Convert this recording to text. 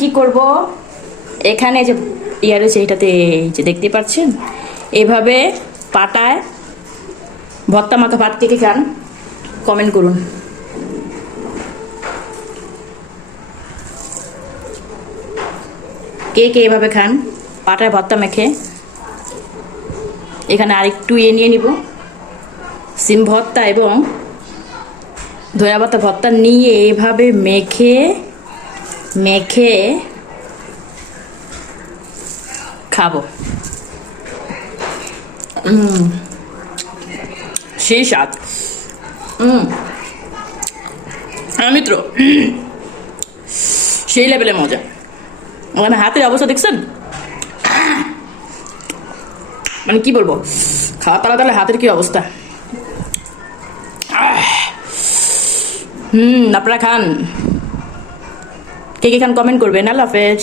কি করব, এখানে যে ইয়ার রয়েছে এটাতে যে দেখতে পাচ্ছেন এভাবে পাটায় ভর্তা মাখা ভাত কে কে খান কমেন্ট করুন। কে কে এভাবে খান পাটায় ভর্তা মেখে। এখানে আরেকটু নিয়ে নিব সিম ভর্তা এবং ধনিয়া পাতা ভর্তা নিয়ে এভাবে মেখে মেখে খাবো। সেই স্বাদ। মিত্র সেই লেভেলে মজা। ওখানে হাতের অবস্থা দেখছেন, মানে কি বলবো, খাওয়া তালা তাহলে হাতের কি অবস্থা। আপনারা খান, কে কে খান কমেন্ট করবেন। আল্লাহ হাফেজ।